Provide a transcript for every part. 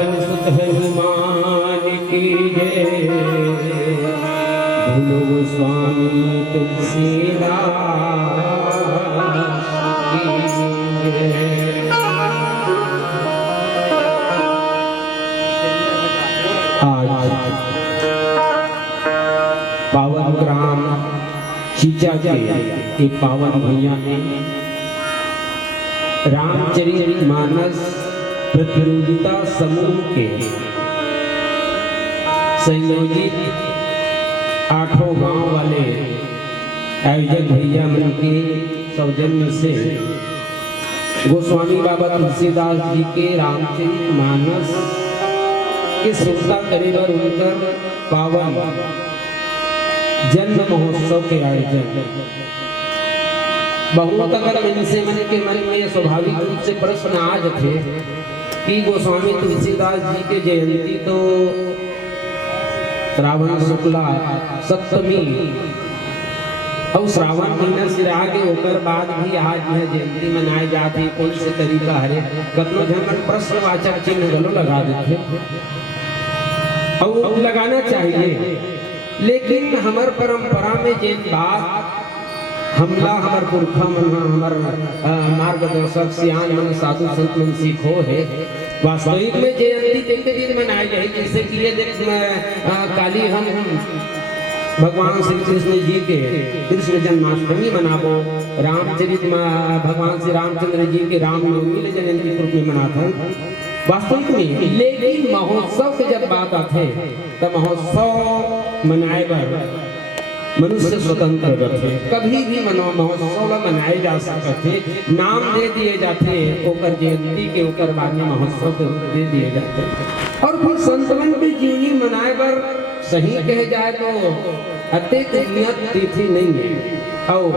पवन सुत हनुमान की जय, बोलो गोस्वामी तुलसीदास की जय। आज पावन ग्राम चीचा के एक पावन भैया ने रामचरितमानस प्रतियोगिता समूह के संयोजित 8 गांव वाले आयोजक भैया मन के सौजन्य से गोस्वामी बाबा तुलसीदास जी के रामचरितमानस के श्रोता करीबर उनकर पावन जन्म महोत्सव के आयोजन बहुत अगर इनसे मन के मन में स्वाभाविक रूप से प्रश्न आज थे कि गोस्वामी तुलसीदास जी के जयंती तो श्रावण शुक्ला सप्तमी और श्रावण महीना से आगे होकर बाद भी आज यह जयंती मनाए जाती कौन से तरीका है कतनो जन प्रश्नवाचक चिन्ह गलो लगा देते और लगाना चाहिए, लेकिन हमार परंपरा में जिन बात हमला हमार पुरखा मन हमार मार्गदर्शक सियान मन साधु संत मन सीखो है वास्तविक में जयंती एक दिन मनाई जाए। जैसे कि ये देख काली हम भगवान श्री कृष्ण जी के कृष्ण जन्माष्टमी मनाबो, रामचरित भगवान श्री रामचंद्र जी के रामनवमी जयंती रूप में मनाते वास्तविक में। लेकिन महोत्सव की जब बात आते तो महोत्सव मनाए बर मनुष्य स्वतंत्र रहते, कभी भी महोत्सव मनाए जा सकते, नाम दे दिए जाते ओकर जयंती के ओकर बाद में महोत्सव दे दिए जाते। और फिर संतवन की जीवनी मनाए बर सही कहे जाए तो अत्यंत नियत तिथि नहीं है। और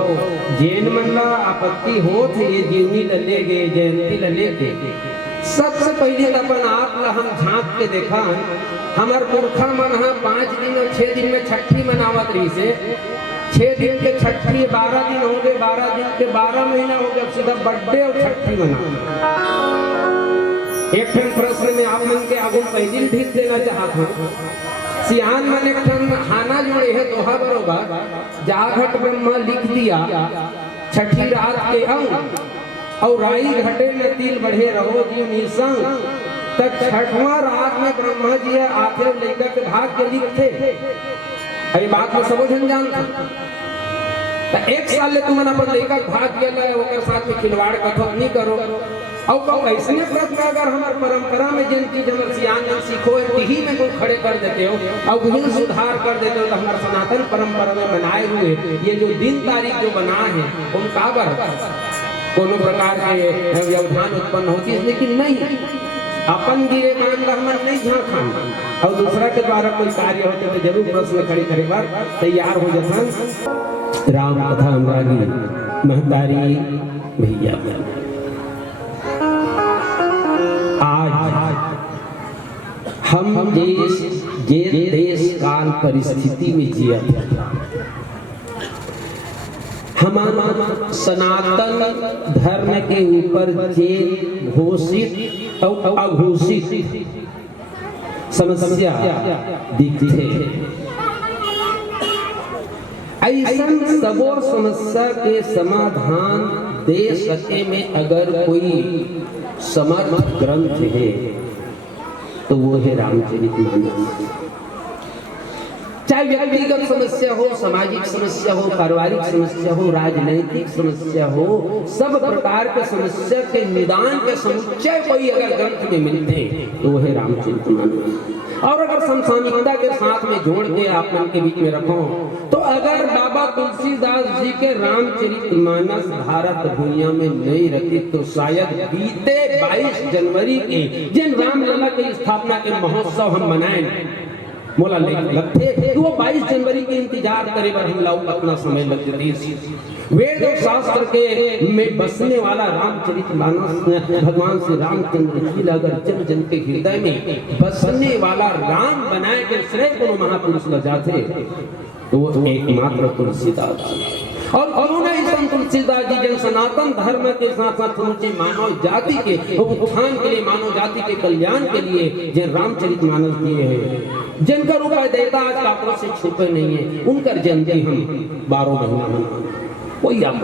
जैन मन ला आपत्ति हो थे ये जीवनी लले गए जयंती लले के सबसे पहले अपन आप ला हम झांक के देखा हमार पुरखा मन 5 दिन और 6 दिन में छठी मनावत रही से 6 दिन के छठी 12 दिन हो गए, 12 दिन के 12 महीना हो गया, सीधा बर्थडे और छठी मना। एक प्रश्न में आप मन के आगू पहले ठीक देना चाहता हूँ। सियान मन एक हाना जोड़े है दोहा बरोबर जाघट ब्रह्मा लिख दिया छठी रात के अंग और राई घटे में तिल बढ़े रहो जीव निसंग तक 6वां रात में ब्रह्मा जी आते लेकर के भाग के लिखते अरे बात में समझन जानता तो एक साल ले तुम अपन लेकर भाग गया ओकर साथ में खिलवाड़ कथो नहीं करो। और ऐसे प्रश्न अगर हमारे परंपरा में जिन चीज हम सियान सीखो यही में कोई खड़े कर देते हो और वही सुधार कर देते हो तो हमारे सनातन परंपरा में बनाए हुए ये जो दिन तारीख जो बना है उनका बर कोनो प्रकार के व्यवधान उत्पन्न होती है, लेकिन नहीं अपन गिरे मान हमन नहीं झांका और दूसरा के द्वारा कोई कार्य होते तो जरूर प्रश्न खड़े करे बार तैयार हो जाता। राम कथा अनुरागी महतारी भैया आज हम देश काल परिस्थिति में जिया हमारा सनातन धर्म के ऊपर जे घोषित और अघोषित समस्या दिखती है ऐसा सबो समस्या के समाधान दे सके में अगर कोई समर्थ ग्रंथ है तो वो है रामचरितमानस। चाहे व्यक्तिगत समस्या हो, सामाजिक समस्या हो, पारिवारिक समस्या हो, राजनैतिक समस्या हो, सब प्रकार के समस्या के निदान के समुच्चय कोई अगर ग्रंथ में मिलते तो वो है रामचरितमानस। और अगर समसामयिकता के साथ में जोड़ के आप मन के बीच में रखो तो अगर बाबा तुलसीदास जी के रामचरितमानस भारत दुनिया में नहीं रखी तो शायद बीते 22 जनवरी के जिन रामलला की स्थापना के महोत्सव हम मनाएं मोला लगते तो वो 22 जनवरी के इंतजार करे पर हम लोग अपना समय लग जाती। वेद और शास्त्र के में बसने वाला रामचरितमानस भगवान श्री रामचंद्र जी अगर जन जन के हृदय में बसने वाला राम बनाए के श्रेय को महापुरुष ल जाते तो वो एकमात्र तुलसीदास और उन्होंने इस तुलसीदास जी जन सनातन धर्म के साथ साथ समूचे मानव जाति के उत्थान के लिए, मानव जाति के कल्याण के लिए जिन रामचरितमानस दिए हैं, जिनका रूपये देवता आज कापड़ों से छुपे नहीं है, उनकर जयंती हम 12 महीना मनाते। कोई आप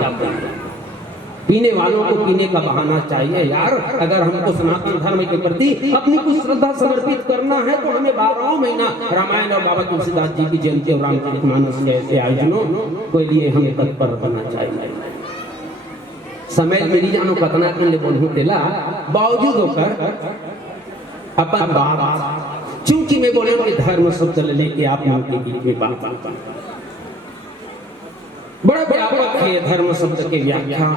पीने वालों को पीने का बहाना चाहिए यार। अगर हमको सनातन धर्म के प्रति अपनी कुछ श्रद्धा समर्पित करना है तो हमें 12 महीना रामायण और बाबा तुलसीदास जी की जयंती और रामचरितमानस जैसे आयोजनों के लिए हमें तत्पर करना चाहिए। समय मेरी जानो कतना के लिए बोलूं तेला बावजूद होकर अपन बात चूंकि मैं बोले कि धर्म शब्द लेके आप लोगों के बीच में बात बड़ा व्यापक है धर्म शब्द के व्याख्या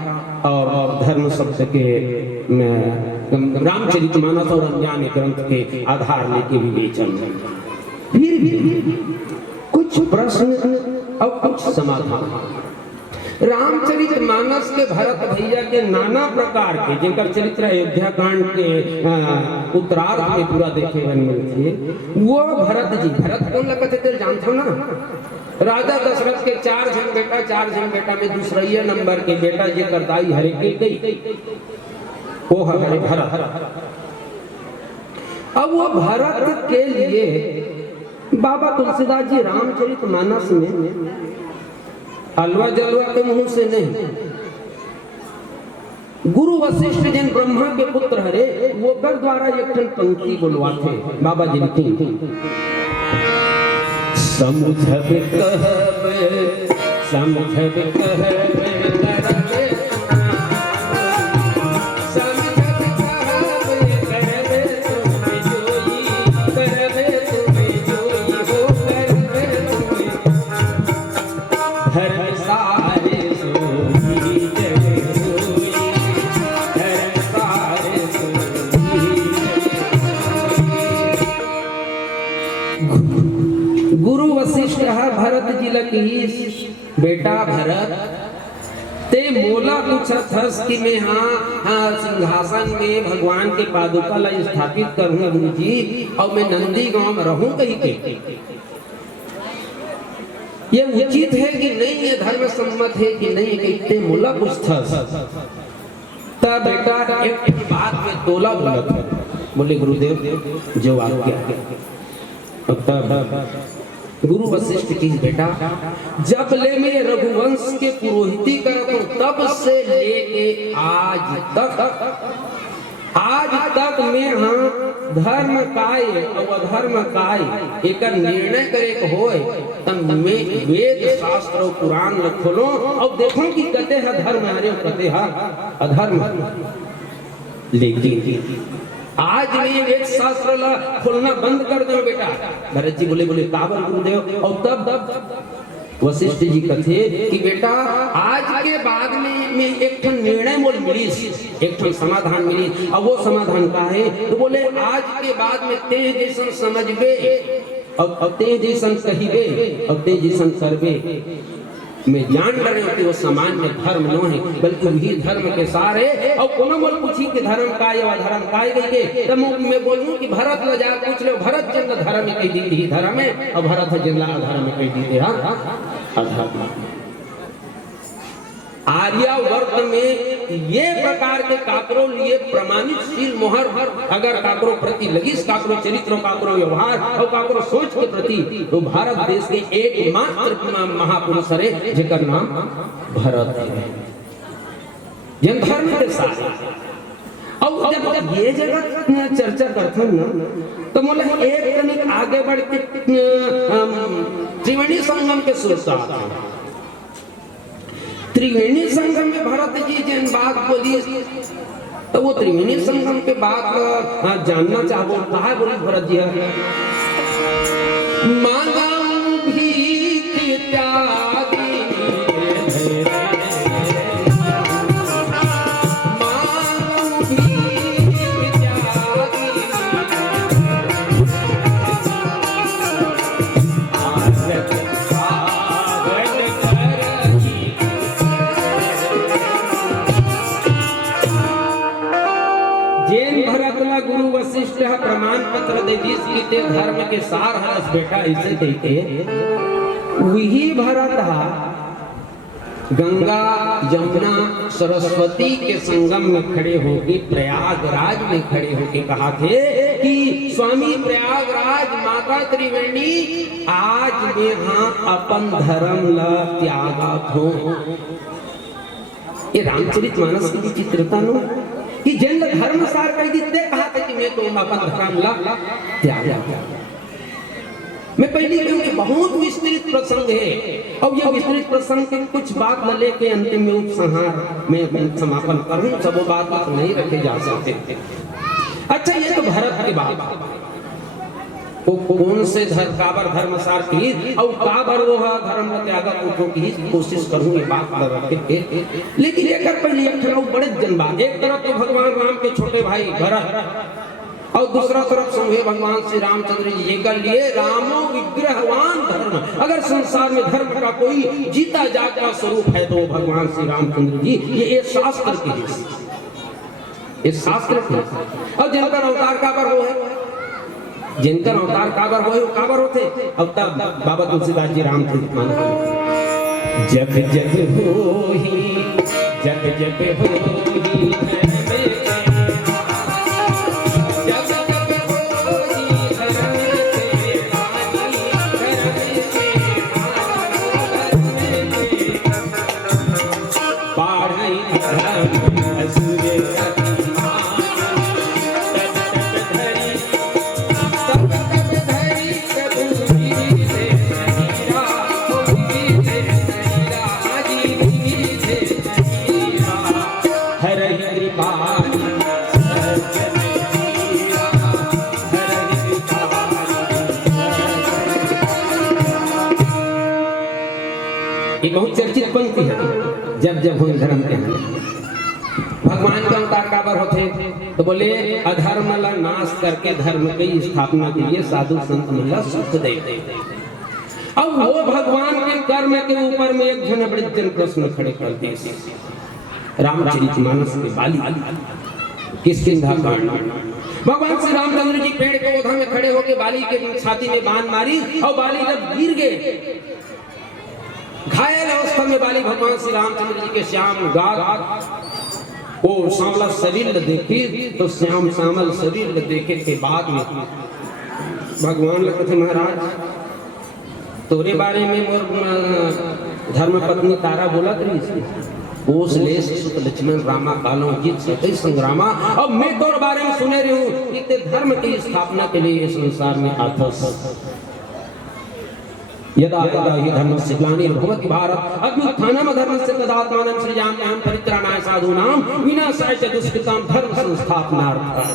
और धर्म शब्द के रामचरितमानस और अन्य ग्रंथ के आधार लेके विवेचन। फिर भी कुछ प्रश्न और कुछ समाधान। रामचरितमानस के भरत भैया के नाना प्रकार के जिनका चरित्र अयोध्या कांड के उत्तरार्ध में पूरा देखे थे, वो भरत जी, भरत कौन लगते थे जानते ना? राजा दशरथ के 4 जन बेटा में दूसरा नंबर के बेटा जे करदाई हरे के गई वो हरे भरत। अब वो भरत के लिए बाबा तुलसीदास जी रामचरितमानस में अलवा जलवा के मुंह से नहीं, गुरु वशिष्ठ जिन ब्रह्मा के पुत्र हरे वो कर द्वारा एक पंक्ति बोलवाते बाबा जी की समुझब कहबे समझब कहबे नरके समझब कहबे कहबे तुम्हें जोई कहबे तुम्हें जोई हो कहबे तुम्हें धर्म सारे सोई जग सोई धर्म सारे सोई। गुरु वशिष्ठ भरत जी लकी बेटा भरत ते मोला पूछत हस कि मैं हाँ सिंहासन में भगवान के पादुका ला स्थापित करूंगा गुरु जी और मैं नंदी गांव में रहूं कहीं के, ये उचित है कि नहीं, ये धर्म सम्मत है कि नहीं? कहते मोला पूछत तब बेटा एक बात में तोला बोलत बोले गुरुदेव जो आज्ञा। गुरु वशिष्ठ की बेटा जब ले मैं रघुवंश के पुरोहिती करता हूं तब से लेके आज तक मैं हाँ धर्म काय और अधर्म काय एक निर्णय करे होए तब मैं वेद शास्त्र और पुराण खोलो और देखो कि कते है धर्म हरे कते है अधर्म। लेकिन आज मैं वेद शास्त्र ला खोलना बंद कर दो बेटा। भरत जी बोले काबर गुरुदेव? और तब वशिष्ठ जी कथे कि बेटा आज के बाद में मैं एक निर्णय मोल मिली, एक समाधान मिली। अब वो समाधान का है तो बोले आज के बाद में ते जैसन समझबे और ते जैसन कहिबे और ते जैसन करबे। मैं जान रहे हो कि वो सामान्य धर्म न है बल्कि वही धर्म के सार है। और कोनो बोल पूछी कि धर्म का या धर्म का गई तब मैं बोलूं कि भरत ला जा पूछ लो, भरत जन धर्म में कह दी ही धर्म है और भरत जन धर्म में कह दी अधर्म। आर्यावर्त में ये प्रकार के काकरो लिए प्रमाणित सील मोहर अगर काकरो प्रति लगी, काकरो चरित्र, काकरो व्यवहार और काकरो सोच के प्रति, तो भारत देश के एकमात्र महापुरुष है जिनका नाम भरत है। जन धर्म के साथ और जब ये जगत चर्चा करते हैं तो बोले एक तनिक आगे बढ़ के त्रिवेणी संगम के सोचता है। त्रिवेणी संगम में भरत जी जिन बात बोली तो वो त्रिवेणी संगम के बात जानना चाहो कहा बोली भरत जी मांगा भीख त्यागी गुरु वशिष्ठ प्रमाण पत्र दे जिसके धर्म के सार हरस बेटा इसे कहते वही भरत गंगा यमुना सरस्वती के संगम में खड़े होके प्रयागराज में खड़े होके कहा थे कि स्वामी प्रयागराज माता त्रिवेणी आज में हाँ अपन धर्म ला त्यागत हो। ये रामचरितमानस की विचित्रता नो कि जिन धर्म सार कह दिते कहा था कि मैं तो अपन धर्म ला त्याग। मैं पहले कहूँ कि बहुत विस्तृत प्रसंग है और यह विस्तृत प्रसंग के कुछ बात न लेके अंतिम में उपसंहार में समापन करूं, सब बात नहीं रखे जा सकते। अच्छा ये तो भरत की बात, वो कौन से काबर धर्म सार की और काबर वो धर्म त्यागत को की कोशिश करूं ये बात रखे। लेकिन एक पहले एक बड़े जन बात, एक तरफ तो भगवान राम के छोटे भाई भरत और दूसरा तरफ समझे भगवान श्री रामचंद्र जी के लिए रामो विग्रहवान धर्म। अगर संसार में धर्म का कोई जीता जागता स्वरूप है तो भगवान श्री रामचंद्र जी ये शास्त्र की है, इस शास्त्र की। और जिनका अवतार काबर हो है, जिनका अवतार काबर हो काबर होते। अब तब बाबा तुलसीदास जी रामचरितमानस जब जब होही जब जब होही बहुत चर्चित पंक्ति है। जब जब हो धर्म के भगवान के अवतार काबर होते तो बोले अधर्म ला नाश करके धर्म की स्थापना के लिए साधु संत मिला सुख दे। अब वो भगवान के कर्म के ऊपर में एक जन बड़े जन प्रश्न खड़े कर दिए। रामचरितमानस के बाली किसकिंधा कांड, भगवान श्री रामचंद्र जी पेड़ के ओधा में खड़े होकर बाली के छाती में बाण मारी और बाली जब गिर गए घायल अवस्था में बाली भगवान श्री रामचंद्र जी के श्याम गाग और सांवला शरीर देखे तो श्याम श्यामल शरीर देखे के बाद में भगवान लगते थे महाराज तोरे बारे में मोर धर्म पत्नी तारा बोला करी ओस लेस सुत लक्ष्मण रामा कालों जीत सतई संग्रामा। अब मैं तोर बारे में सुने रही हूँ कि धर्म की स्थापना के लिए संसार में आथस यदा यदा हि धर्मस्य ग्लानिर्भवति भारत अभ्युत्थानम् धर्मस्य तदात्मानं सृजाम्यहं परित्राणाय साधूनां विनाशाय च दुष्कृतां धर्म संस्थापनार्थं।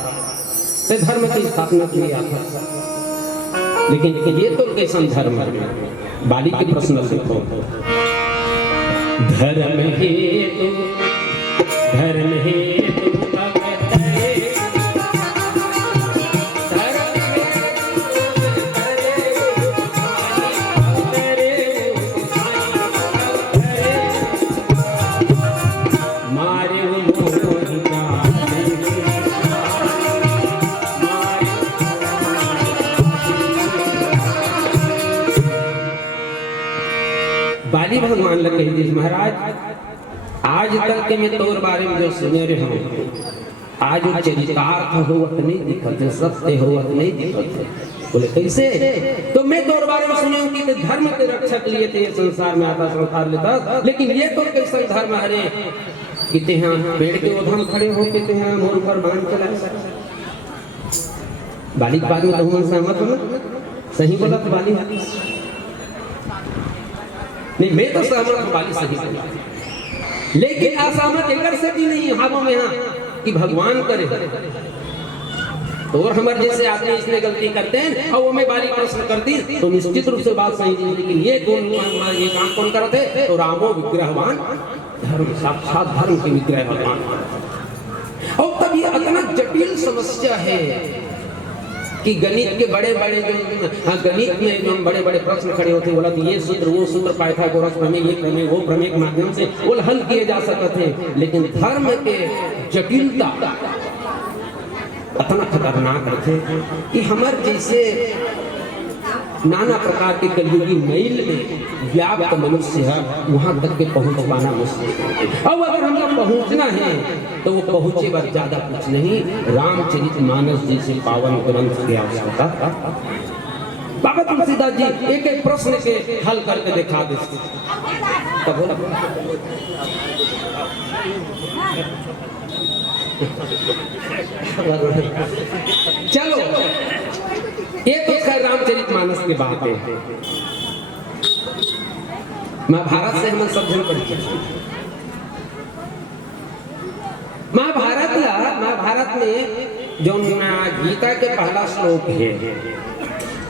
धर्म की स्थापना के लिए आता। लेकिन ये तो कैसा धर्म है? बाली के प्रश्न देखो, धर्म हेतु बाली भगवान लग रही महाराज आज तक के मैं तोर बारे में जो सुने रहे हूँ आज वो चरितार्थ होवत नहीं दिखत है, सत्य होवत नहीं दिखत है। बोले कैसे? तो मैं तोर बारे में सुने हूँ कि धर्म के रक्षक लिए थे संसार में आता संसार लेता, लेकिन ये तो कैसा धर्म हरे किते हैं पेड़ के ओधा में खड़े हो के हैं मोर पर बांध चला। बाली के बारे में तो सहमत हो, सही बोला तो बाली नहीं, मैं तो सहमत बाली सही बोला, लेकिन असहमत एक से भी नहीं हाथों में यहाँ कि भगवान करे तो और हमारे जैसे आदमी इसने गलती करते हैं और वो मैं बाली प्रश्न करती तो निश्चित रूप से बात सही थी। लेकिन ये ये काम कौन करते तो रामो विग्रहवान धर्म, साक्षात धर्म के विग्रह भगवान। और तब ये इतना जटिल समस्या है कि गणित के बड़े बड़े जो गणित में जो बड़े बड़े प्रश्न खड़े होते बोला तो ये सूत्र वो सूत्र पाइथागोरस प्रमेय ये प्रमेय वो प्रमेय के माध्यम से वो हल किए जा सकते थे। लेकिन धर्म के जटिलता इतना खतरनाक रखे कि हमारे जैसे नाना प्रकार के कलयुगी मैल में व्याप्त मनुष्य है, वहां तक के पहुंच पाना मुश्किल है। अब अगर हम लोग पहुंचना है तो वो पहुंचे पर ज्यादा कुछ नहीं, रामचरितमानस जैसे पावन ग्रंथ की आवश्यकता। बाबा तुलसीदास जी एक एक प्रश्न के हल करके दिखा देते। चलो एक रामचरितमानस की बात है। महाभारत से हम सब जन परिचित हैं। महाभारत में जो गीता के पहला श्लोक है,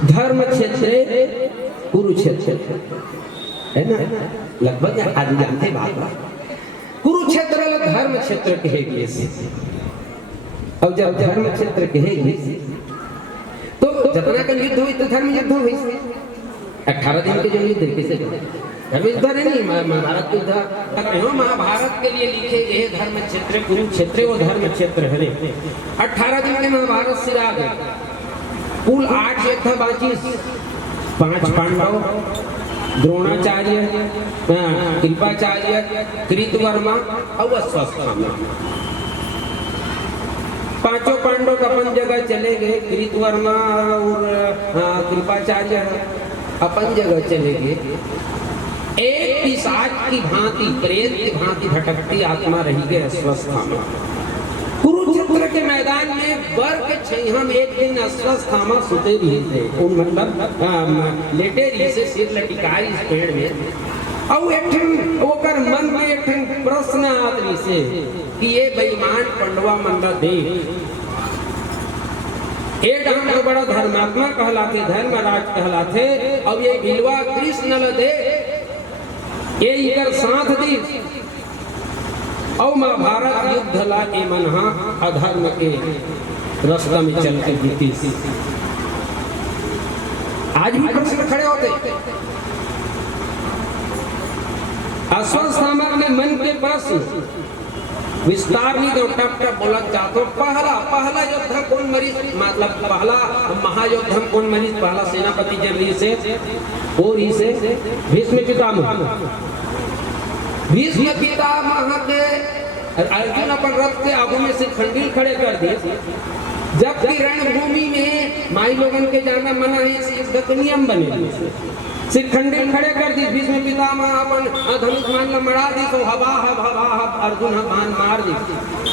धर्म क्षेत्रे कुरुक्षेत्र, है ना, लगभग आदि जानते बात। कुरुक्षेत्र धर्म क्षेत्र कहेगी। अब जब धर्म क्षेत्र कहेगी तो जितना का युद्ध हुई तो धर्म युद्ध हुई। 18 दिन के जो युद्ध कैसे धर्म युद्ध नहीं, महाभारत युद्ध करते हो। महाभारत के लिए लिखे गए धर्म क्षेत्र कुरुक्षेत्र वो धर्म क्षेत्र है। 18 दिन के महाभारत सिरा गए। कुल 8 योद्धा बाकी, 5 पांडव, द्रोणाचार्य, कृपाचार्य, कृतवर्मा और अश्वत्थामा। पांचों पांडव अपन जगह चले गए। कृतवर्मा और कृपाचार्य अपन जगह चले गए। एक पिशाच की भांति, प्रेत की भांति भटकती आत्मा रही गई अश्वत्थामा। कुरुक्षेत्र के मैदान में बर के छैया में एक दिन अश्वत्थामा सुते रही थे, उन मतलब लेटे रही से सिर लटकाई इस पेड़ में। और एक ओकर मन में एक प्रश्न आदमी से कि ये बेईमान पंडवा मंडा दे एक तो बड़ा धर्मात्मा कहलाते, धर्मराज कहलाते, अब ये बिलवा कृष्ण ल दे ये इकर साथ दी और महाभारत युद्ध ला के मनहा अधर्म के रास्ता में चल के जीती। आज भी प्रश्न खड़े होते। अश्वत्थामा के मन के प्रश्न विस्तार नहीं, जो टप टप बोला चाहते। पहला योद्धा कौन मरी, मतलब पहला महायोद्धा कौन मरी, पहला सेनापति जब से और इसे भीष्म पितामह। भीष्म पितामह के अर्जुन अपन रथ के आगू में से खंडिल खड़े कर दिए। जबकि रणभूमि में माई लोगन के जाना मना है, युद्ध के नियम बने। सिखंडिल खड़े कर दी। भीष्म पितामह अपन धनुष मान में मरा दी तो हवा अर्जुन मान मार दी।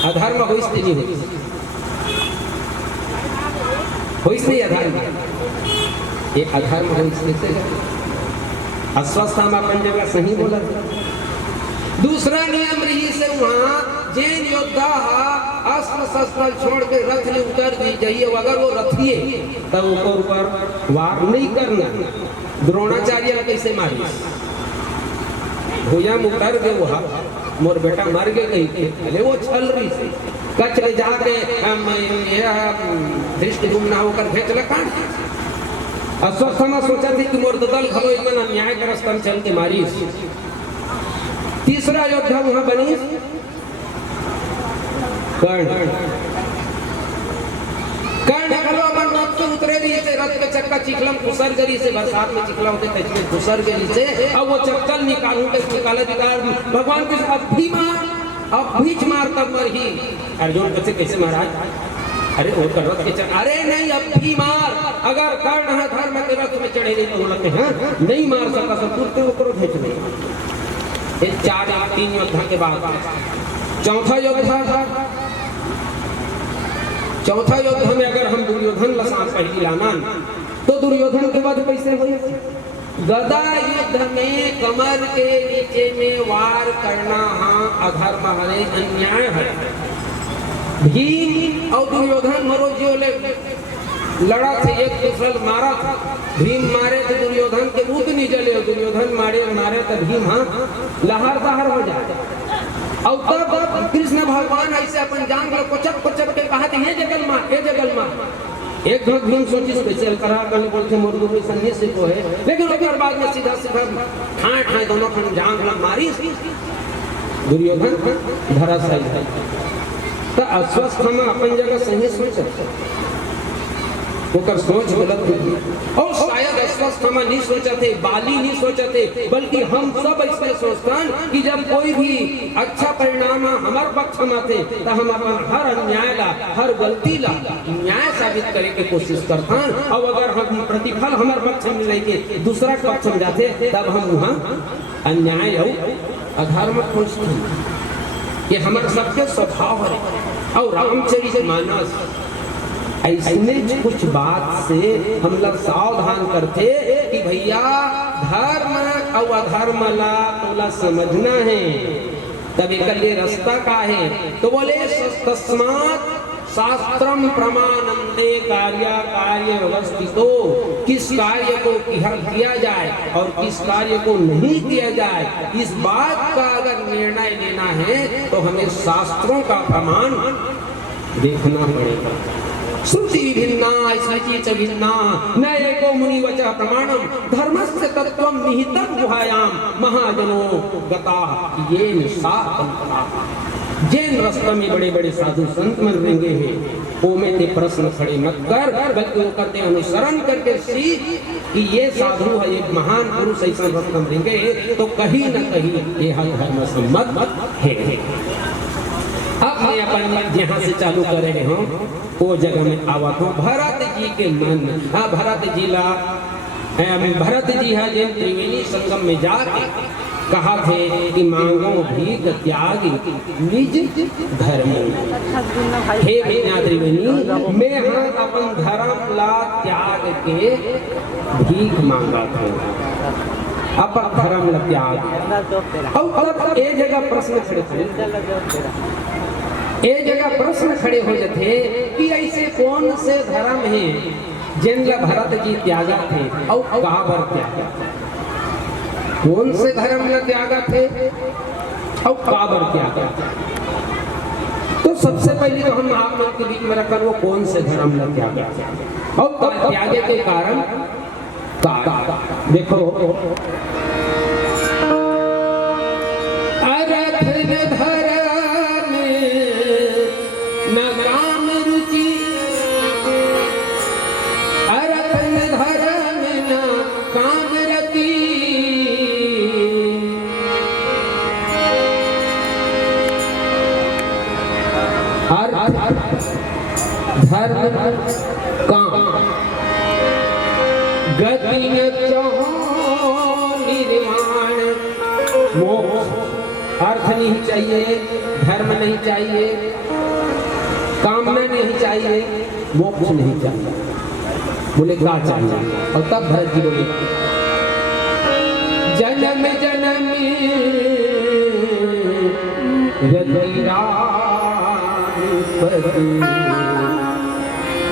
अधर्म होइस नहीं होइस नहीं अधर्म, ये अधर्म होइस नहीं। अश्वत्थामा अपन जगह सही बोला। दूसरा नियम रही से वहाँ जैन योद्धा अस्त्र शस्त्र छोड़ के रथ में उतर दी जाइए। अगर वो रथिए तब ऊपर वार नहीं करना। द्रोणाचार्य कैसे मारी, भुजा में उतर गए, वो मोर बेटा मर गए कहीं के, अरे वो छल रही थी। कच ले जाके दृष्टि घूमना होकर भेज लगा। अश्वत्थामा सोचा थी कि मोर दल घरो इतना अन्याय कर रास्ता चल के मारी। तीसरा योद्धा वहां बनी कर्ण। अपन रथ से उतरे रही से, रथ का चक्का चिखलम खुसर गरी से, बरसात में चिखला होते तजमे खुसर गरी से। अब वो चक्कर निकालूं के निकाले दिकार भगवान के अब भीच मार तब मर ही। अर्जुन कैसे कैसे महाराज, अरे वो कर रथ के चक्कर, अरे नहीं अब भी मार। अगर कर्ण है धर्म के रथ में चढ़े नहीं तो बोलते हैं नहीं मार सकता, सब तुरते ऊपर भेज नहीं। 4 या 3 योद्धा के बाद चौथा योद्धा में अगर हम दुर्योधन लसात पहली लाना तो दुर्योधन के बाद कैसे हुई। गदा युद्ध में कमर के नीचे में वार करना हाँ अधर्म है, अन्याय है। भीम और दुर्योधन मरो जो लड़ा थे, एक दूसरा मारा था। भीम मारे तो दुर्योधन के मुंह नहीं जले, दुर्योधन मारे तो भीम हाँ लहर दहर हो जाए। और तब कृष्ण भगवान ऐसे अपन जान लो कोचप के कहा कि ये जगल मार। एक घंट भीम सोची कैसे करा करने बोलते मोर गुरु संन्यास से को है, लेकिन उसके बाद में सीधा ठाए दोनों खंड जान ला मारी। दुर्योधन धराशायी। तो अश्वत्थामा अपन जगह सही सोच ओकर सोच गलत होगी और शायद अश्वत्थामा नहीं सोचते, बाली नहीं सोचते, बल्कि हम सब ऐसे सोचतन कि जब कोई भी अच्छा परिणाम हमार पक्ष में थे तो हम अपन हर अन्याय ला, हर गलती ला न्याय साबित करे के कोशिश करतन। और अगर हम प्रतिफल हमार पक्ष में लेके दूसरा पक्ष में जाते तब हम वहाँ अन्याय और अधर्म खोजते। ये हमारे सबके स्वभाव है। और रामचरितमानस ऐसे कुछ बात से हम लोग सावधान करते कि भैया धर्म और अधर्म ला तोला समझना है, तब एक रास्ता का है। तो बोले तस्मात् शास्त्रम प्रमानंदे कार्य कार्य व्यवस्थितो, किस कार्य को किया जाए और किस कार्य को नहीं किया जाए, इस बात का अगर निर्णय लेना है तो हमें शास्त्रों का प्रमाण देखना पड़ेगा। श्रुति भिन्ना स्मृति च भिन्ना न एको मुनि वचः प्रमाणम धर्मस्य तत्त्वं निहितं गुहायां महाजनो गता येन सा कल्पना। जैन रास्ते में बड़े बड़े साधु संत मन रहेंगे हैं, वो में ते प्रश्न खड़े मत कर, बल्कि वो करते अनुसरण करके सीख कि ये साधु है, एक महान पुरुष ऐसा रास्ते में रहेंगे तो कहीं न कहीं ये धर्म सम्मत है। अब मैं अपन यहाँ से चालू कर रहे हूँ वो जगह में आवत हूँ भरत जी के मन। हाँ, भरत जी ला भरत जी है जिन त्रिवेणी संगम में जाके कहा थे कि मांगो भी त्याग निज धर्म। हे मीना त्रिवेणी, मैं हाँ अपन धर्म ला त्याग के भीख मांगा था, अपन धर्म ला त्याग। और एक जगह प्रश्न खड़े थे, एक जगह प्रश्न खड़े हो जाते कि ऐसे कौन से धर्म हैं जिनका भरत जी त्यागा थे और कहाँ पर त्यागा, कौन से धर्म में त्यागा थे और कहाँ पर त्यागा। तो सबसे पहले तो हम आप लोग के बीच में रखकर वो कौन से धर्म में त्यागा और त्यागे के कारण देखो धर्म काम गति निर्माण मोक्ष। अर्थ नहीं चाहिए, धर्म नहीं चाहिए, कामना नहीं चाहिए, मोक्ष नहीं चाहिए। बोले क्या चाहिए? और तब भरत जी बोले जन्म जन्म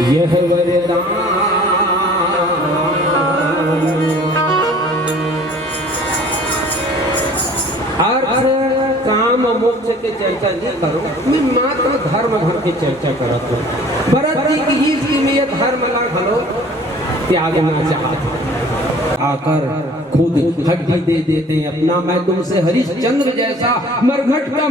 यह वरदान। अर्थ काम मोक्ष के चर्चा नहीं करो, मैं मात्र धर्म की चर्चा करता हूँ। भरत जी की ही में यह धर्म ना घलो त्यागना चाहते आकर खुद हड्डी दे देते हैं अपना। मैं तुमसे हरिश्चंद्र जैसा मरघट का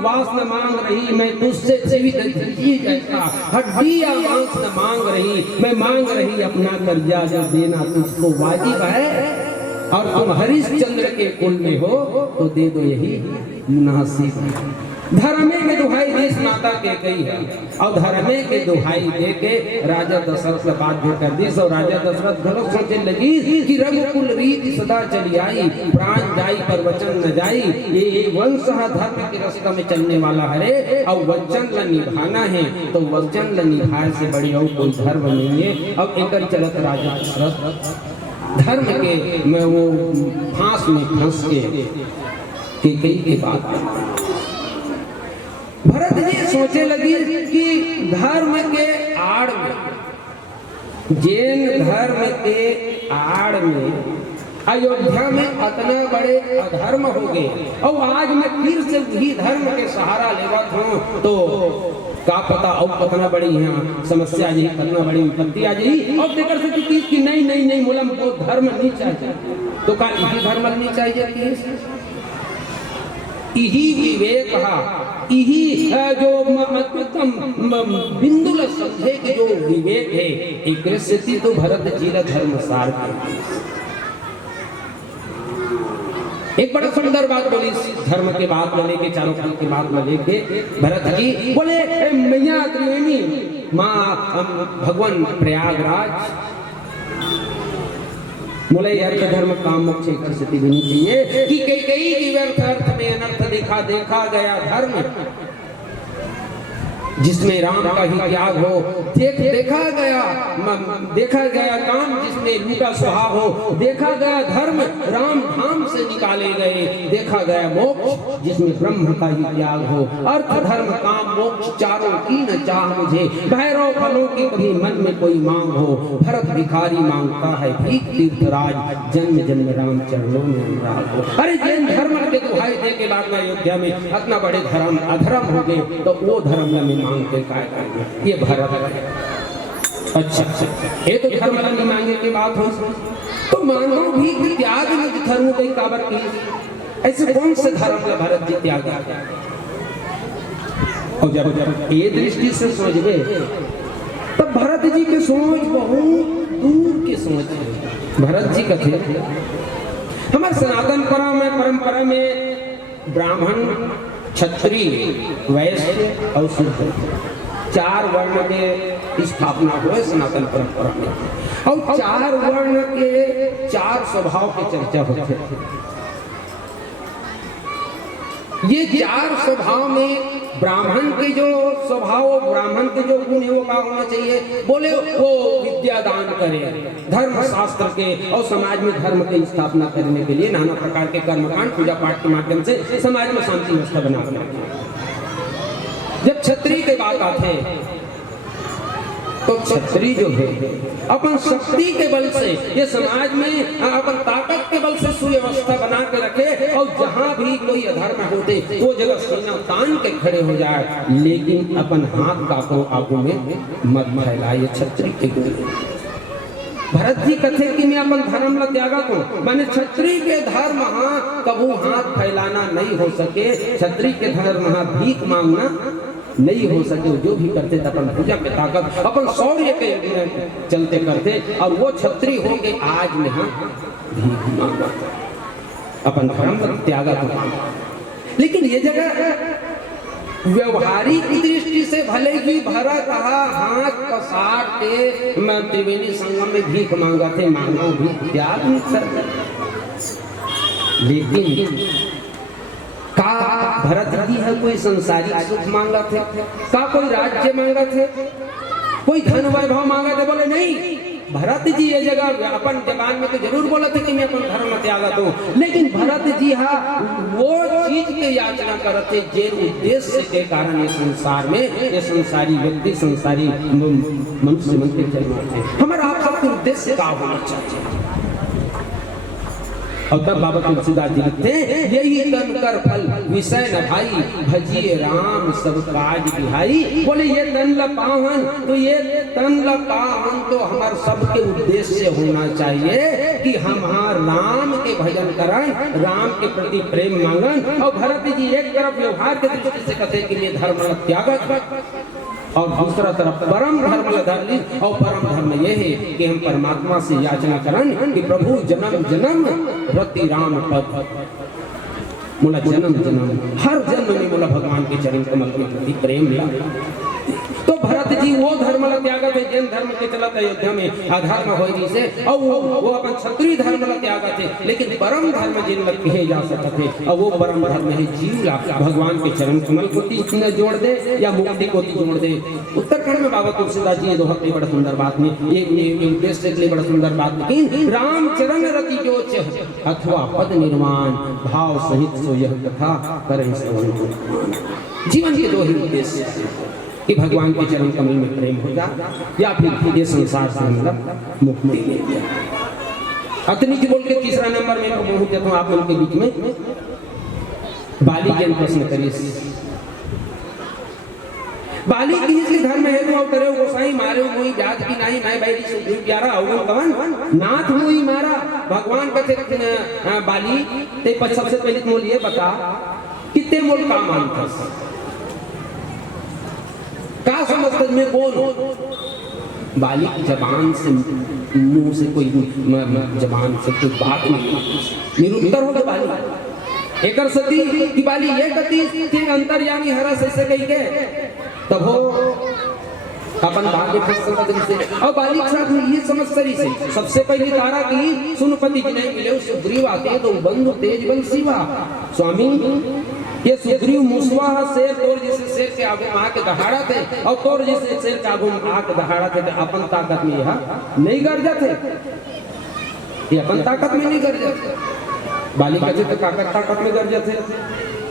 वास न मांग रही, मैं तुझसे जैसा हड्डी या मांस न मांग रही, मैं मांग रही अपना कर्जा जब देना तुझको वाजिब है। और तुम हरिश्चंद्र के कुल में हो तो दे दो, यही मुनासिब है। धर्मे में दुहाई देश माता के कई है और धर्मे के दुहाई दे के राजा दशरथ से बात कर दी। और राजा दशरथ गलत सोचने लगी कि रघुकुल रीति सदा चली आई, प्राण जाई पर वचन न जाई। ये वंश धर्म के रास्ते में चलने वाला है और वचन ल निभाना है, तो वचन ल निभाए से बड़ी और कोई धर्म नहीं है। अब एक चलत राजा दशरथ धर्म के में वो फांस में फंस के कई के बात भरत जी सोचे लगी कि धर्म के आड़ में, जैन धर्म के आड़ में अयोध्या में इतना बड़े अधर्म हो गए और आज मैं फिर से वही धर्म के सहारा लेवत हूँ तो का पता और कितना बड़ी यहाँ समस्या जी, कितना बड़ी विपत्ति आ जाएगी। और देकर से चीज की नहीं नहीं नहीं मुलम को धर्म नहीं चाहिए, तो का इसी धर्म नहीं चाहिए। इही विवेक इही जो अत्युत्तम बिंदुल समझे के जो विवेक है एक स्थिति तो भरत जी ला धर्म सार एक बड़ा सुंदर बात बोली धर्म के बात में लेके चारों फल के बात में लेके भरत जी बोले मैया त्रिवेणी माँ भगवान प्रयागराज बोले अर्थ धर्म काम मोक्ष एक स्थिति बनी चाहिए कि कई की व्यर्थ अर्थ में अनर्थ देखा गया धर्म जिसमें राम का ही त्याग हो देखा गया काम जिसमें लूटा स्वभाव हो देखा गया धर्म राम धाम से निकाले गए देखा गया मोक्ष जिसमें ब्रह्म का ही त्याग हो अर्थ धर्म काम मोक्ष चारों की न चाह मुझे भैरव फलों की कभी मन में कोई मांग हो भरत भिखारी मांगता है भीख तीर्थराज जन्म जन्म राम चरणों में अनुराग हो। अरे जैन धर्म के दुहाई दे के बाद में अयोध्या में इतना बड़े धर्म अधर्म हो गए तो वो धर्म में मांगते काय ये भरत अच्छा ये तो धर्म नहीं मांगे की बात हो तो मानो भी त्याग निज धर्म के काबर की ऐसे कौन से धर्म का भरत जी त्याग और जब ये दृष्टि से सोचबे तब भरत जी की सोच बहुत दूर की सोच है। भरत जी कथे हमारे सनातन परंपरा में ब्राह्मण क्षत्रिय वैश्य और शूद्र चार वर्ण के स्थापना हुए सनातन परंपरा में और चार वर्ण के चार स्वभाव की चर्चा होती है। ये चार स्वभाव में ब्राह्मण के जो स्वभाव ब्राह्मण के जो गुण है वो क्या होना चाहिए बोले वो विद्या दान करे धर्म शास्त्र के और समाज में धर्म की स्थापना करने के लिए नाना प्रकार के कर्मकांड पूजा पाठ के माध्यम से समाज में शांति व्यवस्था बना रहे। जब क्षत्रिय के बात आते तो क्षत्रिय जो है अपन शक्ति के बल से ये समाज में अपन ताकत के बल से सुव्यवस्था बना के रखे और जहां भी कोई अधर्म होते वो जगह सीना तान के खड़े हो जाए लेकिन अपन हाथ काको आगू में मत फैलाए क्षत्रिय के गुण। भरत जी कथे कि मैं अपन धर्म ला त्यागा को माने क्षत्रिय के धर्म कबू हाथ फैलाना नहीं हो सके क्षत्रिय के धर्म भीख मांगना नहीं हो सके जो भी करते अपन पूजा के ताकत अपन शौर्य के चलते करते और वो क्षत्रिय हो के आज में अपन धर्म त्यागा तो लेकिन ये जगह व्यवहारिक दृष्टि से भले ही भरत हाथ पसार के त्रिवेणी संगम में भीख मांगा थे मांगो भी त्याग नहीं कर लेकिन का भरत जी है कोई संसारिक सुख मांगा थे का कोई राज्य मांगा थे कोई धन वैभव मांगा थे बोले नहीं भरत जी ये जगह अपन जबान में तो जरूर बोला थे कि मैं अपन धर्म त्यागा दूं लेकिन भरत जी वो चीज के याचना करते जे उद्देश्य के कारण ये संसार में ये संसारी व्यक्ति संसारी मनुष्य मन के जन्म थे हमारा आप सबके उद्देश्य का होना चाहिए। और तब बाबा तुलसीदास जी लिखते यही तन कर फल विषय न भाई भजिए राम सब काज बिहाई बोले ये तन ल पावन तो ये तन ल पावन तो हमार सबके उद्देश्य होना चाहिए कि हम राम के भजन करन राम के प्रति प्रेम मांगन और भरत जी एक तरफ व्यवहार के दृष्टि से कहते कि ये धर्म त्यागत और दूसरा तरफ परम धर्म धर्म और परम धर्म ये है कि हम परमात्मा से याचना करन कि प्रभु जन्म जन्म रति राम पद मोला जन्म जन्म हर जन्म में मोला भगवान के चरण कमल के प्रति प्रेम ला तो भरत जी वो धर्म ला त्यागा थे जैन धर्म के चलत अयोध्या में अधर्म हो रही से और वो अपन क्षत्रिय धर्म ला त्यागा थे लेकिन परम धर्म जिन लग कहे जा सकते और वो परम धर्म है जीव ला भगवान के चरण कमल को जोड़ दे या मुक्ति को जोड़ दे। उत्तराखंड में बाबा तुलसीदास जी ये दोहा की बड़ा सुंदर बात में ये उद्देश्य के लिए बड़ा सुंदर बात लेकिन राम चरण रति जो अथवा पद निर्माण भाव सहित सो यह कथा करें जीवन के दो ही उद्देश्य कि भगवान के चरण कमल में प्रेम हो जा या फिर ये संसार से मतलब मुक्ति ले जा। अतनी जी बोल के तीसरा नंबर में बहुत देता हूँ आप लोगों के बीच में बाली जन प्रश्न करिए बाली किसी धर्म है तो करे गोसाई मारे कोई जात की नहीं मैं बैठी सुधी प्यारा होगा कवन नाथ हुई मारा भगवान कहते बाली ते सबसे पहले मोल ये बता कितने मोल का मानथस का समझते में कौन बाली की जबान से मुंह से कोई जबान से कोई बात नहीं निरुत्तर हो गए बाली एकर सती की बाली ये गति के अंतर्यामी हरस ऐसे कही के तब हो अपन भाग्य फंस से और बाली के साथ ये समस्या से सबसे पहली तारा की सुनपति की नहीं मिले सुग्रीव आते तो बंधु तेज बल शिवा स्वामी ये सुग्रीव मुसवा शेर तोर जैसे शेर के आगे आग दहाड़ा थे और तोर जैसे शेर के आगे आग दहाड़ा थे अपन ताकत में यह नहीं गरजा थे ये अपन ताकत में नहीं गरजा थे बाली का तो ताकत में गरजा थे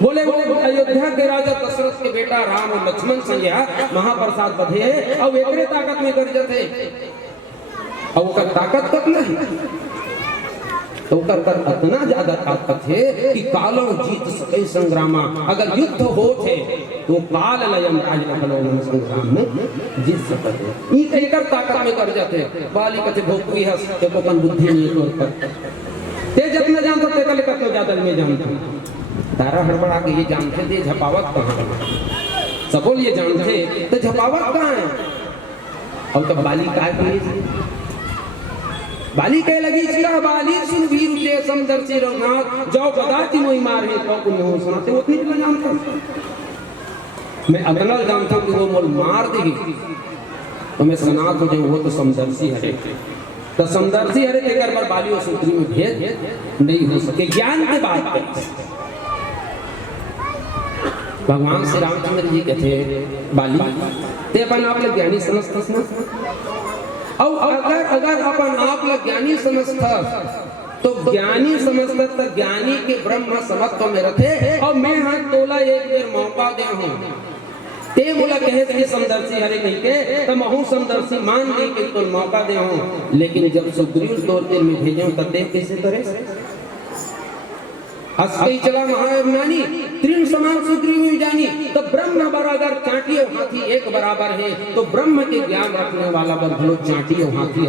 बोले अयोध्या के राजा दशरथ के बेटा राम और लक्ष्मण संज्ञा महाप्रसाद बधे और एकरे ताकत में गरजा थे और उसका ताकत कब नहीं तो कर इतना ज्यादा ताकत है कि कालों जीत सके संग्रामा अगर युद्ध हो थे तो काल लयम राजन संग्राम में जीत सकते ई कई कर ताकत में कर जाते बाली कथे भोकुई है ते को अपन बुद्धि नहीं तोड़ कर ते जितना जानते ते कल कतो ज्यादा में जानते तारा हड़बड़ा के ये जानते थे झपावत कहां सबोल ये जानते तो झपावत कहां है और तब बाली का बाली कह लगी चिरा बाली सुन वीर के समदर्शी रघुनाथ जाओ बदाती मोई मार है तो कुछ हो सुनाते वो नहीं तो जानता मैं अदनल जानता कि वो मोल मार देगी तो मैं सनात हो जाऊं वो तो समदर्शी है तो समदर्शी हरे लेकर पर बाली और सुत्री में भेद नहीं हो सके ज्ञान की बात करें भगवान श्री रामचंद्र जी कहते बाली ते अपन आप लोग ज्ञानी समझते और अगर अपन आप लोग ज्ञानी समझता तो ज्ञानी समझता तो ज्ञानी के ब्रह्म समत्व में रखे और मैं हाथ तोला एक बेर मौका दे हूं ते बोला कहे कि समदर्शी हरे नहीं के तो महू समदर्शी मान नहीं कि तो मौका दे हूं लेकिन जब सुग्रीव तौर पे मैं भेजूं तब देख कैसे करे अस्कई चला महाअभिमानी त्रिन समान सुग्रीव जानी तो ब्रह्म बराबर चाटी और हाथी एक बराबर है तो ब्रह्म के ज्ञान रखने वाला बंधु चाटी और हाथी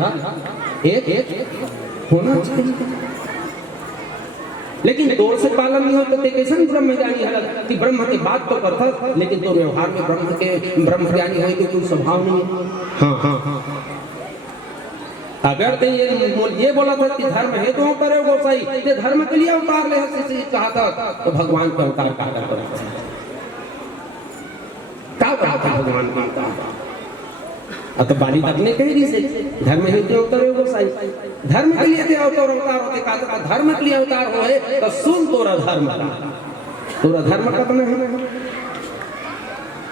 एक एक होना चाहिए लेकिन तोड़ से पालन नहीं होता तो कैसे ब्रह्म ज्ञानी है कि ब्रह्म की बात तो करता लेकिन तो व्यवहार में ब्रह्म ज्ञानी है कि कोई स्वभाव नहीं हाँ हाँ हाँ अगर ते ये बोला था कि धर्म है तो करे वो सही ते धर्म के लिए अवतार ले से कहा था तो भगवान का अवतार का करता क्या कहा था भगवान का अवतार तो बाली तक ने कह दी से धर्म है तो करे वो सही धर्म के लिए ते अवतार होते कहा था धर्म के लिए अवतार होए तो सुन तोरा धर्म कितना है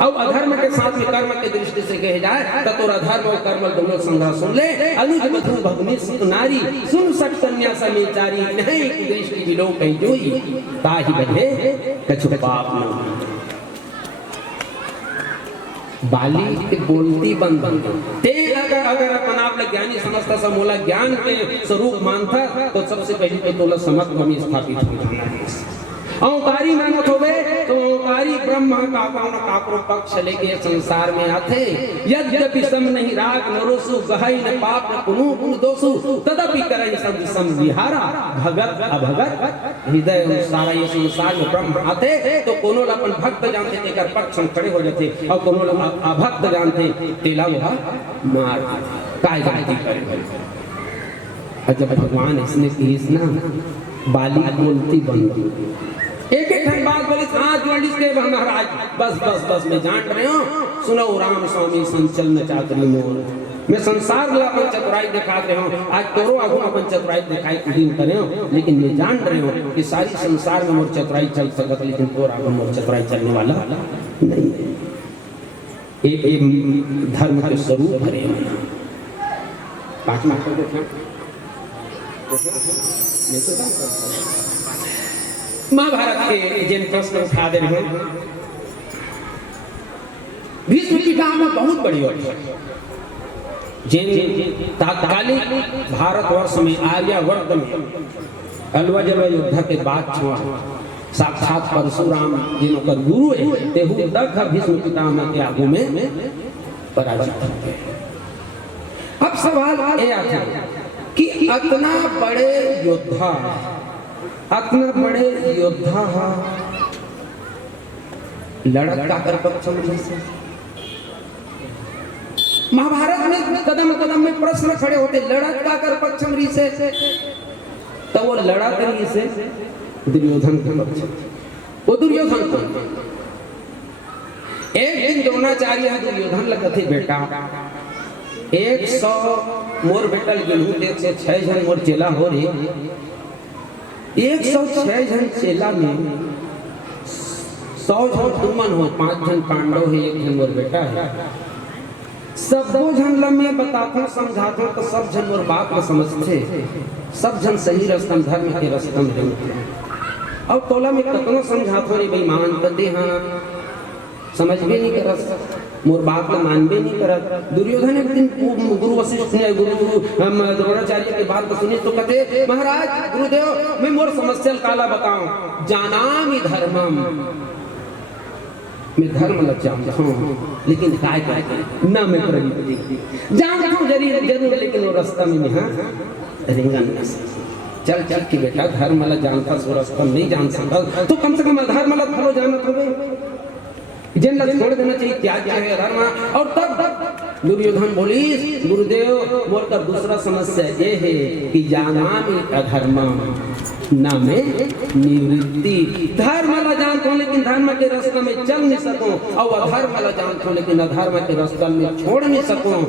और अधर्म के साथ में कर्म के दृष्टि से कहे जाए तो तोरा धर्म और कर्म दोनों संग्रह सुन ले अनुज मधु भगनी सुत नारी सुन सक कन्या समेचारी नहीं की दृष्टि बिलो कहीं जोई ताहि बधे कछु पाप न बाली के बोलती बंद ते अगर अपन आप ज्ञानी समझता समोला ज्ञान के स्वरूप मानता तो सबसे पहले तो तोला समत्व में स्थापित हो जाना है औकारी मानत होवे तो औकारी ब्रह्म का कौन काकरो पक्ष लेके संसार में आते यद्यपि सम नहीं राग नरोसु गहई न पाप न पुनु पुन दोसु तदपि करई सब सम विहारा भगत अभगत हृदय सारा ये संसार में ब्रह्म आते तो कोनो अपन भक्त जानते तेकर पक्ष में खड़े हो जाते और कोनो अभक्त जानते तेला वो मार काय गलती करे जब भगवान इसने की इसना बाली बोलती बंद एक बात बोली हाथ जोड़ी के महाराज बस मैं जान रहे हो सुनो राम स्वामी संचल न चातरी मोर मैं संसार ला अपन चतुराई दिखाते हूं आज तोरो आगू अपन चतुराई दिखाई दिन करे हो लेकिन मैं जान रहे हो कि सारी संसार में मोर चतुराई चल सकत लेकिन तोर आगू मोर चतुराई चलने वाला नहीं एक धर्म के स्वरूप भरे पांचवा महाभारत के जिन प्रश्न उठा दे रहे भीष्म पितामह में बहुत बड़ी होती जिन तात्कालिक भारतवर्ष में आर्यावर्त में अलवा युद्ध के बाद छुआ साक्षात परशुराम जिनका गुरु है तेहु दख भीष्म पितामह के आगू में पराजित हो गए। अब सवाल ये आता है कि इतना बड़े योद्धा लड़त का कर पक्षम से। महाभारत में कदम कदम में प्रश्न खड़े होते, लड़त का कर पक्षम री से, तो वो लड़ा करी से दुर्योधन के पक्ष। वो दुर्योधन को एक दिन द्रोणाचार्य दुर्योधन लगते बेटा 100 मोर बेटल गेहूं 106 जन मोर चेला हो रे, 106 जन चेला में 100 जन तुमन हो, 5 जन पांडव है, 1 जन मोर बेटा है। सब दो जन लम्हे बताता समझाता तो सब जन मोर बात को समझते, सब जन सही रस्तम धर्म के रस्तम रहते। अब तोला में कतनो समझातो रे बेईमान कदे हाँ समझ भी नहीं करत, मोर बात को मान भी नहीं करत। दुर्योधन एक दिन गुरु वशिष्ठ ने गुरु द्रोणाचार्य की बात को सुनी तो कहते महाराज गुरुदेव मैं मोर समस्या काला बताऊं, जानामि धर्मम, मैं धर्म लग जानता हूँ लेकिन काय काय ना मैं प्रवृत्ति जानता हूँ जरूर लेकिन वो रास्ता में हाँ रिंगन चल चल की बेटा धर्म लग जानता सो रास्ता नहीं जान सकता तो कम से कम धर्म लग भलो जानत होवे, जिन लग छोड़ देना चाहिए त्याग है धर्म। और तब दुर्योधन बोली गुरुदेव मोर का दूसरा समस्या ये है कि जानामि अधर्मम ना में निवृत्ति, धर्म ला जानता हूँ लेकिन धर्म के रास्ते में चल नहीं सकूं, और अधर्म ला जानता हूँ लेकिन अधर्म के रास्ते में छोड़ नहीं सकूं।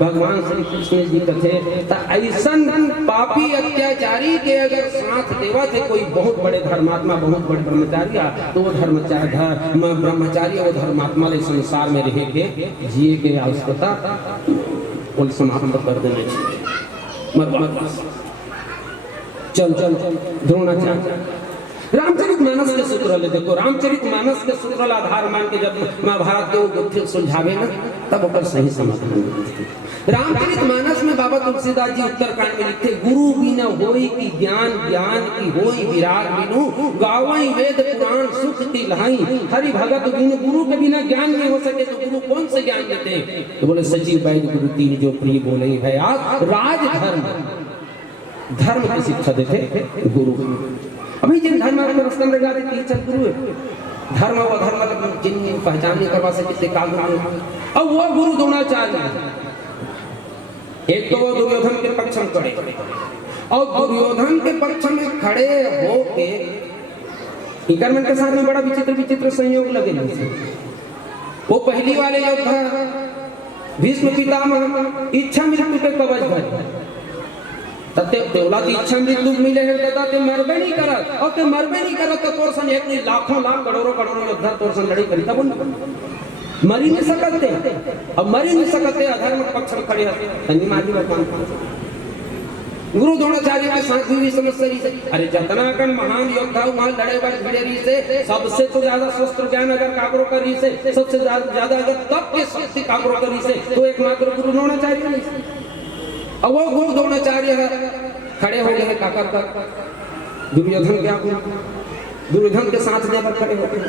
भगवान श्री कृष्ण जी कथे ऐसन पापी अत्याचारी के अगर साथ देवा थे कोई बहुत बड़े धर्मात्मा बहुत बड़े ब्रह्मचारी तो वो ब्रह्मचारी वो धर्मात्मा ले संसार में रह के जिए के आवश्यकता उन समाप्त कर देना चाहिए। चल चल द्रोणाचार्य रामचरितमानस के सूत्र ले देखो, रामचरितमानस के सूत्र ला आधार मान के जब महाभारत के वो गुत्थी सुलझावे ना तब ओकर सही समाधान मिलते। रामचरितमानस में बाबा तुलसीदास जी उत्तरकांड में लिखते गुरु बिना होई की ज्ञान, ज्ञान की होई विराग बिनु, गावई वेद पुराण सुख की लहाई, हरि भगत बिनु, गुरु के बिना ज्ञान नहीं हो सके तो गुरु कौन से ज्ञान देते? तो बोले सचिव वैद्य गुरु तीन जो प्रिय बोले है आज राज धर्म की शिक्षा देते गुरु। अभी जिन धर्म के रास्ते में लगा देती चल गुरु धर्म व धर्म जिन पहचान नहीं करवा सके काल अब वो गुरु द्रोणाचार्य एक तो वो दुर्योधन के पक्ष में खड़े और दुर्योधन के पक्ष में खड़े होके इकरमन के साथ में बड़ा विचित्र विचित्र संयोग लगे। वो पहली वाले योद्धा भीष्म पितामह इच्छा मृत्यु के कवच भरे तते देवला की इच्छा मृत्यु मिले है तता ते मरबे नहीं करत और ते मरबे नहीं करत तो तोर सन एक नहीं लाखों लाख करोड़ों करोड़ों योद्धा तोर सन लड़ी करी तब मरी नहीं सकते अब मरी नहीं सकते अधर्म पक्ष में खड़े हैं तनी मारी भगवान गुरु द्रोणाचार्य के साथ भी समस्या से अरे जतना कन महान योद्धा वहां लड़े वाले भिड़ेरी से सबसे तो ज्यादा शस्त्र ज्ञान अगर काकरो करी से सबसे ज्यादा अगर तप के शक्ति काकरो करी से तो एकमात्र गुरु द्रोणाचार्य नहीं। अब वो गुरु द्रोणाचार्य खड़े हो गए काकर का दुर्योधन क्या दुर्योधन के साथ देवर खड़े हो गए।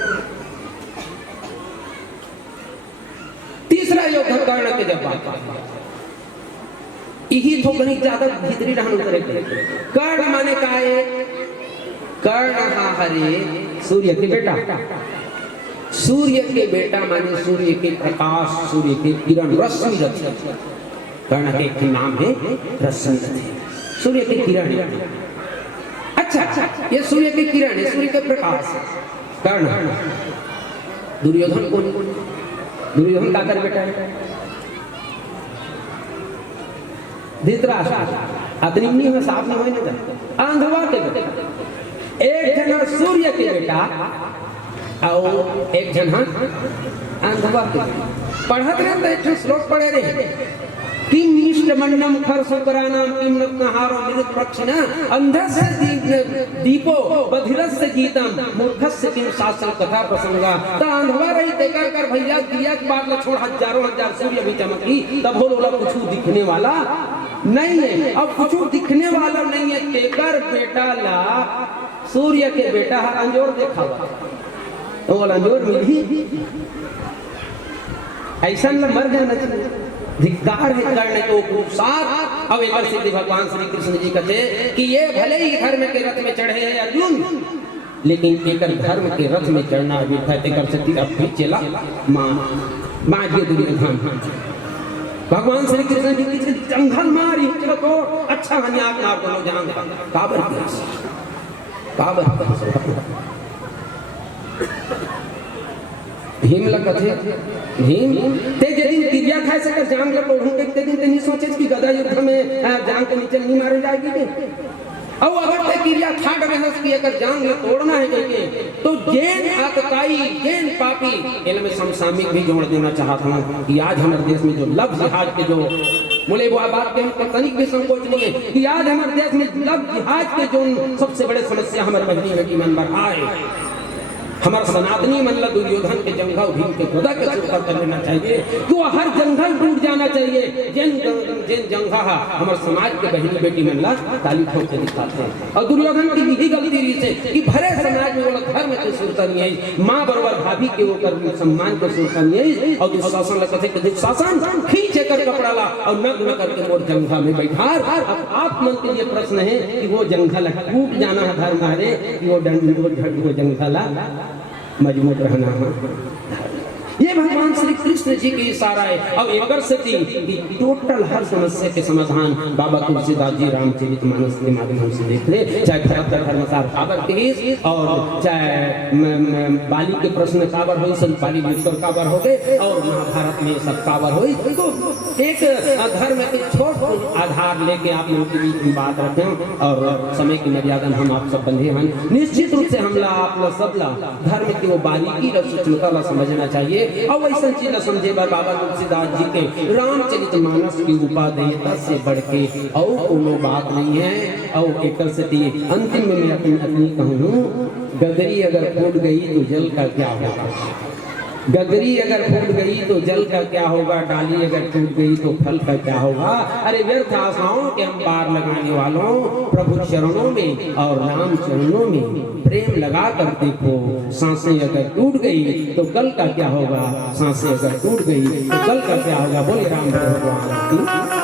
तीसरा योद्धा कर्ण के जब बात यही तो कहीं ज्यादा भीतरी रहन उतरे कर्ण माने का है कर्ण हरे सूर्य के बेटा, सूर्य के बेटा माने सूर्य के प्रकाश सूर्य के किरण रश्मि रथी कर्ण के एक नाम है रश्मि रथी सूर्य के किरण। अच्छा ये सूर्य के किरण है सूर्य के प्रकाश कर्ण दुर्योधन को दुर्योधन का कर बेटा है धृतराष्ट्र अतनी में साफ नहीं होने देता अंधवा के बेटा एक जना सूर्य के बेटा और एक जना अंधवा के पढ़त रहे एक श्लोक पढ़े रहे किम इष्टमन्नम खरसुकरानाम किम रत्नहारो विद्युत प्रक्षिणा अंधस्य दीपो बधिरस्य गीतम मूर्खस्य किम शास्त्र कथा प्रसंगा त अंधवा रही तेकर कर भैया दिया के बाद छोड़ हजारों हजार सूर्य भी चमकी तब बोला कुछ दिखने वाला नहीं है। अब कुछ दिखने वाला नहीं है तेकर बेटा ला सूर्य के बेटा अंजोर देखा तो बोला अंजोर मिली ऐसा मर जाना चाहिए धिक्कार है करने को पुरुषार्थ। अब एक बार सिद्धि भगवान श्री कृष्ण जी कहते कि ये भले ही धर्म के रथ में चढ़े हैं अर्जुन लेकिन एकर धर्म के रथ में चढ़ना व्यर्थ एकर से अब फिर चला मां के दुर्योधन भगवान श्री कृष्ण जी की जंगल मारी चलो तो अच्छा हनियाक मार दोनों जान काबर भीम लगथे भीम ते दिन क्रिया खाए से कर जान ले पढ़ूं ते दिन ते नहीं सोचे कि गदा युद्ध में जान के नीचे नहीं मारे जाएगी अब अगर ते क्रिया ठाट रहस की अगर जान ले तोड़ना है कहीं तो जैन आतताई जैन पापी इनमें समसामयिक भी जोड़ देना चाहता हूं कि आज हमारे देश में जो लव जिहाद के जो बोले वो बात के हमको तनिक भी संकोच नहीं है कि आज हमारे देश में लव जिहाद के जो सबसे बड़े समस्या हमारे बहनी बेटी मन पर आए हमारा सनातनी मल्ल दुर्योधन के जंगल भीम के गदा के सिर पर कर लेना चाहिए कि वो हर जंगल टूट जाना चाहिए जिन जंगा हमारे समाज के बहनी बेटी मल्ला ताली ठोक के दिखाते हैं और दुर्योधन की यही गलती से कि भरे समाज में वो धर्म के सुरता नहीं आई माँ बराबर भाभी के वो कर सम्मान के सुरता नहीं आई और दुशासन लगते थे दुशासन खींचे कर कपड़ा ला और नग्न करके मोर जंगा में बैठा अब आप मन के लिए प्रश्न है कि वो जंगल टूट जाना है धर्म हरे वो जंगला मजबूत रहना है ये भगवान श्री कृष्ण जी की इशारा है। अब एक सती कि टोटल हर समस्या के समाधान बाबा तुलसीदास जी रामचरितमानस के माध्यम से देख ले चाहे भरत धर्मसार काबर के और चाहे बाली के प्रश्न काबर हो संत बाली उत्तर काबर हो गए और महाभारत में सब काबर हो तो एक धर्म के छोट आधार लेके आप लोगों के बीच में बात रखते हैं और समय की मर्यादा हम आप सब बंधे हैं निश्चित रूप से हमला आप लोग सबला धर्म की वो बारीकी और सूक्ष्मता समझना चाहिए और वैसा चीज समझे बाबा तुलसीदास जी के रामचरितमानस की उपादेयता से बढ़ के और कोनो बात नहीं है और एक अंतिम में मैं अपनी कहूँ गगरी अगर फूट गई तो जल का क्या होगा गगरी अगर फूट गई तो जल का क्या होगा डाली अगर टूट गई तो फल का क्या होगा अरे व्यर्थ आशाओं के हम पार लगाने वालों प्रभु चरणों में और राम चरणों में प्रेम लगा कर देखो सांसें अगर टूट गई तो गल का क्या होगा सांसें अगर टूट गई तो गल का क्या होगा बोले राम भगवान की